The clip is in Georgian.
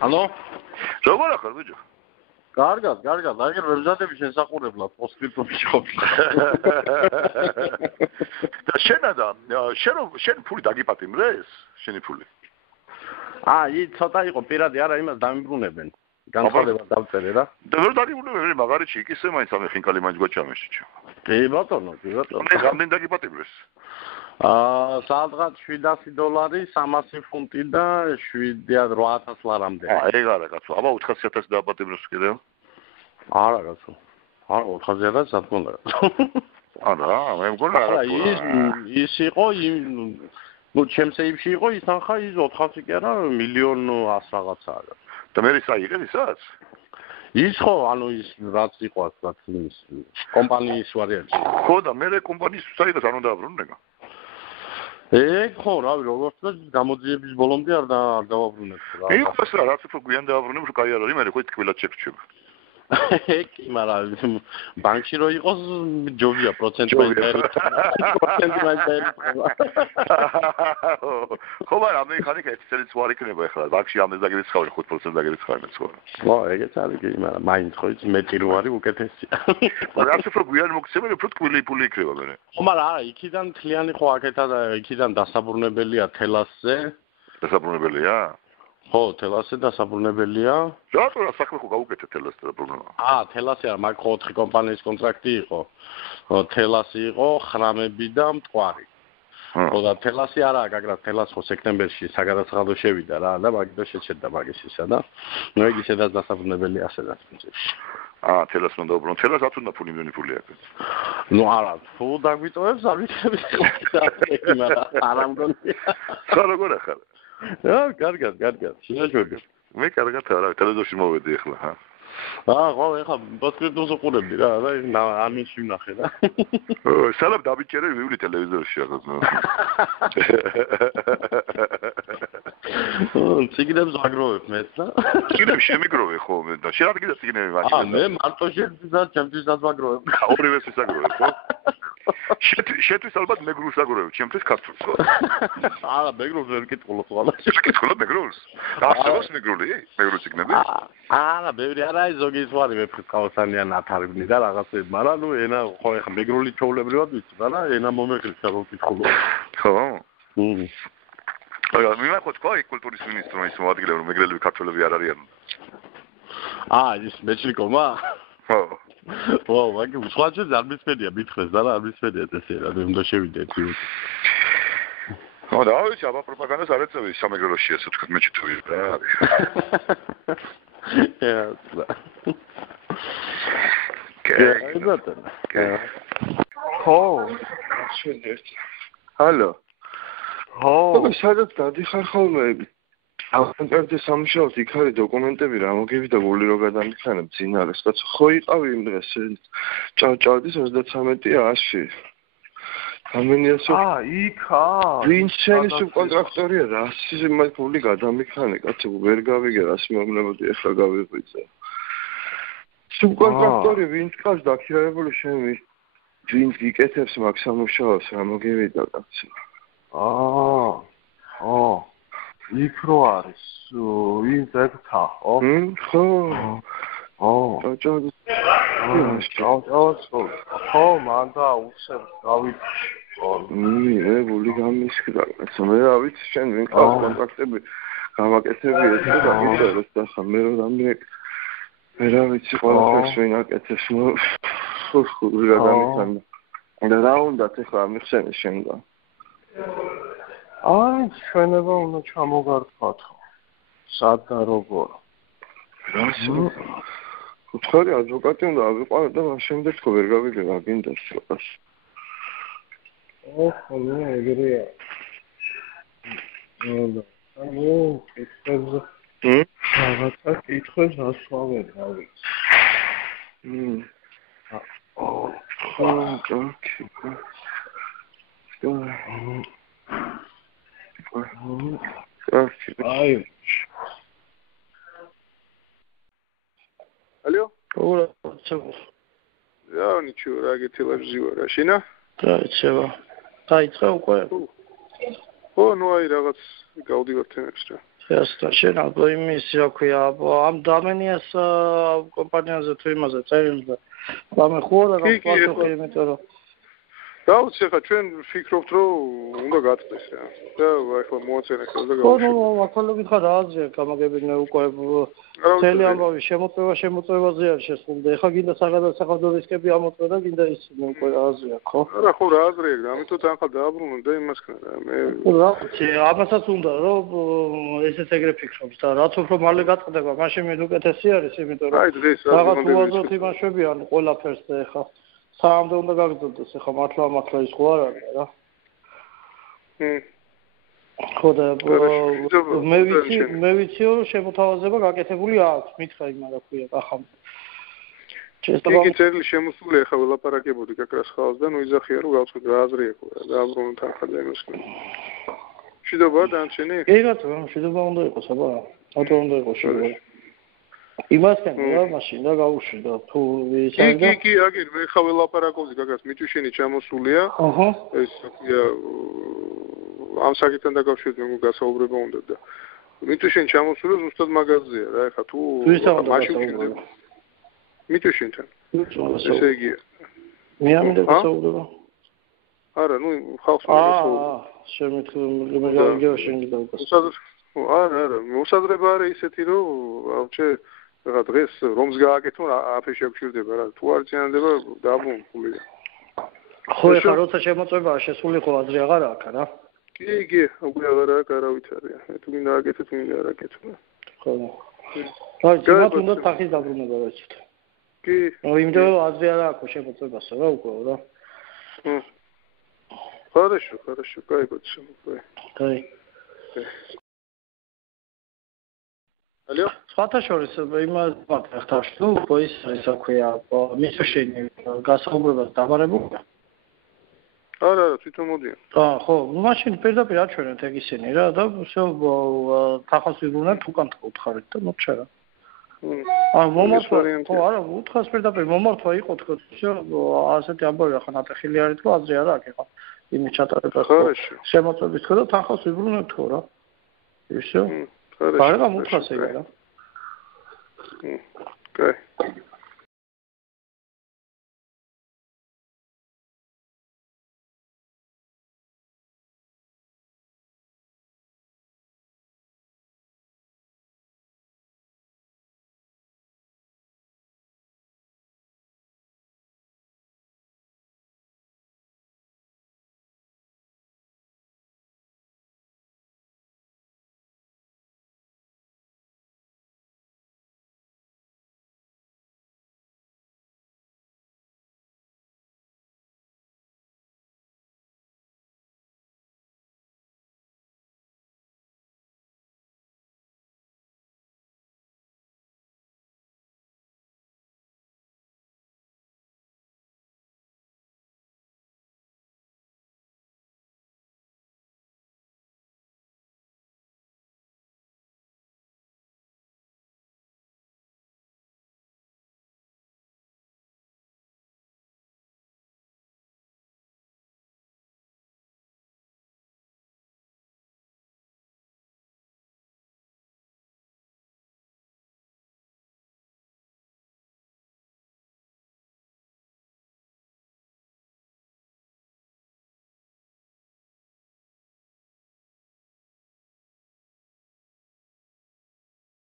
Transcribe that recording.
Алло? როგორ ახარ ბიჭო? კარგად, აგერ ვებზადები შესაყურებლად პოსტკრიპტუმში ყოფილი. და შენ ფული დაგიპატიმრეს? შენი ფული? ცოტა იყო პირადი, არა იმას დამიბრუნებენ. განსხვავება დავწერე რა. და ვერ დაგიბრუნებენ, მაგარიში იქ ისე მაინც ამე ხინკალი მაინც გვაჩამეშიჩო. კი ბატონო. რამდენი დაგიპატიმრეს? სადღაც $700, 300 ფუნტი და 7-8,000 ლარამდე. ეგ არა კაცო, აბა 400,000 დააპატიმროს კიდევ? არა კაცო. არა 400,000 სათქონდა. არა, მე მგონა არა ის იყო ჩემს ეიფში იყო ის თანხა ის 400 კი არა 1,100,000 რაღაცაა. და მე ის აიღე ისაც? ის ხო, ანუ ის რაც იყო ასაც ის კომპანიის ვარიანტი. ხო და მე კომპანიის საერთოდ არ უნდა დააბრუნებო. ხო, რავი, როგორც და გამოძიების ბოლომდე არ დავაბრუნებ რა. იყოს რა, რაც უფრო გვიან დააბრუნებ, კაი არ არის, მე ხო თკვილად შეგვჩება. კი, მაგრამ ბანკში რო იყოს ჯობია პროცენტი მაინც ხო, მაგრამ მე ხარ იქ 1 წელიც ვარ იქნება ახლა, ბანკში ამდენ დაგერიცხავენ 5% დაგერიცხავენ ხო. ხო, ეგეც არის კი, მაგრამ მაინც ხო იცი მეტი რო არის უკეთესია. მაგრამ უფრო გვიან მოგცემენ, უფრო თკვილი ფული იქნება მე. ხო, მაგრამ არა, იქიდან თლიანი ხო აქეთა და იქიდან დასაბრუნებელია თელასზე. დასაბრუნებელია? ხო, თელასზე დასაბრუნებელია. რატო რა საქმე ხო გაუკეთე თელასზე დაბრუნება? თელასი არა, მაგ 4 კომპანიის კონტრაქტი იყო. თელასი იყო, ხრამები და მტკვარი. ხო და თელასი არაა, გაგრა თელას ხო სექტემბერში საგადასახადო შევიდა რა და მაგითო შეჩერდა მაგის ისა და ნუ იგი სადაც დასაბრუნებელი ასედაც პრინციპში. თელას უნდა უბრუნო, თელასაც უნდა ფული იმდენი ფული აქვს. ნუ არა, თუ დაგვიტოვებს არ ვიცები მაგრამ არა მგონია. ხა როგორ ახარ? კარგად. შეაჩვენე. მე კარგად არა, ტელევიზორში მოვედი ახლა, ჰა. ხო, ეხლა პოსტკრიპტუმს უყურებდი რა, და ამინში ვნახე რა. სალამ დაბიჭერე ვივლი ტელევიზორში ახლა. ციგნებს ვაგროვებ მეც და. ციგნებს შემიგროვე ხო მე და შენ რადგან ციგნები ვაგროვებ? მე მარტო ჩემთვისაც ვაგროვებ. ორივეს ვისაგროვებ ხო? შეთვის ალბათ მეგრულს აგროვებ, ჩემთვის ქართულს ხო? არა, მეგრულს ვერ ვკითხულობ ყველა. ვკითხულობ მეგრულს? არსებობს მეგრული? მეგრული ციგნები? არა, ბევრი არა, ზოგი ის ვარი ვეფხისტყაოსანიან ათარგმნი და რაღაცები, მაგრამ ნუ ენა ხო ეხა მეგრული ჩაულებრივად ვიცი, მაგრამ ენა მომეღრისა რომ ვკითხულობ. ხო? მე ხო თქვა კულტურის მინისტრმა ის მოადგილე რომ მეგრელები ქართველები არ არიან. ის მეჩლიკომა? ხო. მაგ სხვაჯერ არ მისმენია მithres და არ მისმენია ესე რა, მე უნდა შევიდეთ ის. ხო და ვიცი, აბა პროპაგანდას არ ეწევი სამეგრელოში ესე თქვა მე ჩიტოვი რა. ხო. ჰალო. ხო, სადაც დადიხარ ხოლმე? ავტომატზე სამუშაოდ იქ არის დოკუმენტები რა მოგივიდა გული რო გადამიხანებ ძინარეს კაცო ხო იყავი იმ დღეს ჭავჭავდის 33-ია 100-ში გამენიასო იქა ვინ შენი სუბკონტრაქტორია რა 100 ფული გადამიხანე კაცო ვერ გავიგე რას მეუბნებოდი ახლა გავიღვიძე სუბკონტრაქტორი ვინ თქავს დაქირავებული შენ ვინ გიკეთებს მაგ სამუშაოს რა მოგივიდა კაცო იქ რო არის ის ზექთა ხო? ხო, მან და უსერ გავიცი. მე გული გამისკდა. მე რა ვიცი, შენ ვინ ყავს კონტრაქტები გამაკეთები ეს და გაგიწეროს და ხა მე რომ რამდენი მე რა ვიცი ყველაფერს ვინ აკეთებს ხური გადამიხანა. და რა უნდა ახლა მიხსენე შენგან? ჩვენება უნდა ჩამოგართვათ ხო სად და როგორ რასო უთხარი ადვოკატი უნდა ავიყვანო და მას შემდეგ ხო ვერ გავიგე რა გინდა შეხას ხო მე ეგრეა ანუ კითხებზე რაღაცა კითხებს ასვავენ რა ვიცი ხო კაკი Алло? Ура, что? Я ничего, раги ты ложила, Рашина? Да, чего? Дай, что такое? Ну ай, რაღაც გავდივარ თემებში. Ясно, შენ ალბათ იმის რა ქვია, ამ დამენიას კომპანიაზე თუ იმაზე წერილს და რამე ხوارა რომ პასუხი იმიტომ რომ დაუცე ხა ჩვენ ვფიქრობთ რომ უნდა გაწდეს რა და ახლა მოაწერე ხელს და გავუშვი. ხო, ახალობით ხარ აზრია გამაგებინე უკვე მთელი ამბავი შემოწევაზე არ შესრულდა. ეხლა გინდა საერთო რისკები ამოწვა და გინდა ის უკვე აზრია, ხო? არა ხო რა აზრია, ამიტომ ახლა დააბრუნო და იმას ქნა მე ამასაც უნდა რომ ესეც ეგრე ფიქრობს და რაც უფრო მალე გაწყდება, მაშინ მე უკეთესი არის, იმიტომ რომ რაღაც უაზროდ იმაშვები ან ყველაფერს და ეხლა საამდე უნდა გაგრძელდეს, ეხლა მართლა ის ხო არ არის რა. ხო და მე ვიცი რომ შემოთავაზება გაკეთებული აქვს, მითხრა იმ რა ქვია, ახლა იგი წერილი შემოსული ახლა ველაპარაკებოდი გაკრას ხალხს და ნუ იძახია რომ გავწყვეტ რა აზრი აქვს და დააბრუნოთ ახლა და იმას. შედობა დანჩენი? კი რატომ, შედობა უნდა იყოს, აბა. რატომ უნდა იყოს შედობა? იმასთან რა მაშინ და გავუშვი და თუ ისაა კი აგერ მე ხა ველაპარაკობდი გაგას მიჭუშენი ჩამოსულია ეს ქვია ამ საკითხთან დაკავშირებით მე გასაუბრება უნდა და მიჭუშენი ჩამოსული ზუსტად მაგაზია რა ეხა თუ მაშინ მიჭუშენთან ესე იგი მე ამინდა გასაუბრება არა ნუ ხალხს გასაუბრება შემიძლია შენი დავგასაუბრება არა მოსაზრება არის ისეთი რომ ავჭე რა დღეს რომს გააკეთო აფეში აღჭირდება რა თუ არ წინდება დაბრუნ ფული ხო ეხლა როცა შემოწმებაა შესული ხო აზრი აღარ აქვს რა კი უკვე აღარ აქვს არავითარია თუ მინდა აკეთო თუ მინდა არ აკეთო ხო რა ჯერ უნდა თახის დაბრუნება ვეცით კი იმიტომ რომ აზრი არ აქვს შემოწმებასა რა უკვე რა хорошо кай бацო კაი ალო სხვათა შორის იმას ვახტავ თუ ის რა ქვია მისოშენი გასაუბრებას დამარებულა არა თვითონ მოდიან ხო მაშინ პირდაპირ აჩვენეთ ეგ ისინი რა და всё თახას ვიბრუნებთ უკან თქვხარით და მოჩა რა მომართვა ხო არა უთხრას პირდაპირ მომართვა იყო თქო всё ასეთი ამბავი ახლა ნატეხილი არის თუ აზრი არ აქვს ეხლა იმის ჩატარებას შემოწმების თქო და თახას ვიბრუნებთ ხო რა ისე Хорошо. Пора муха сега. Окей.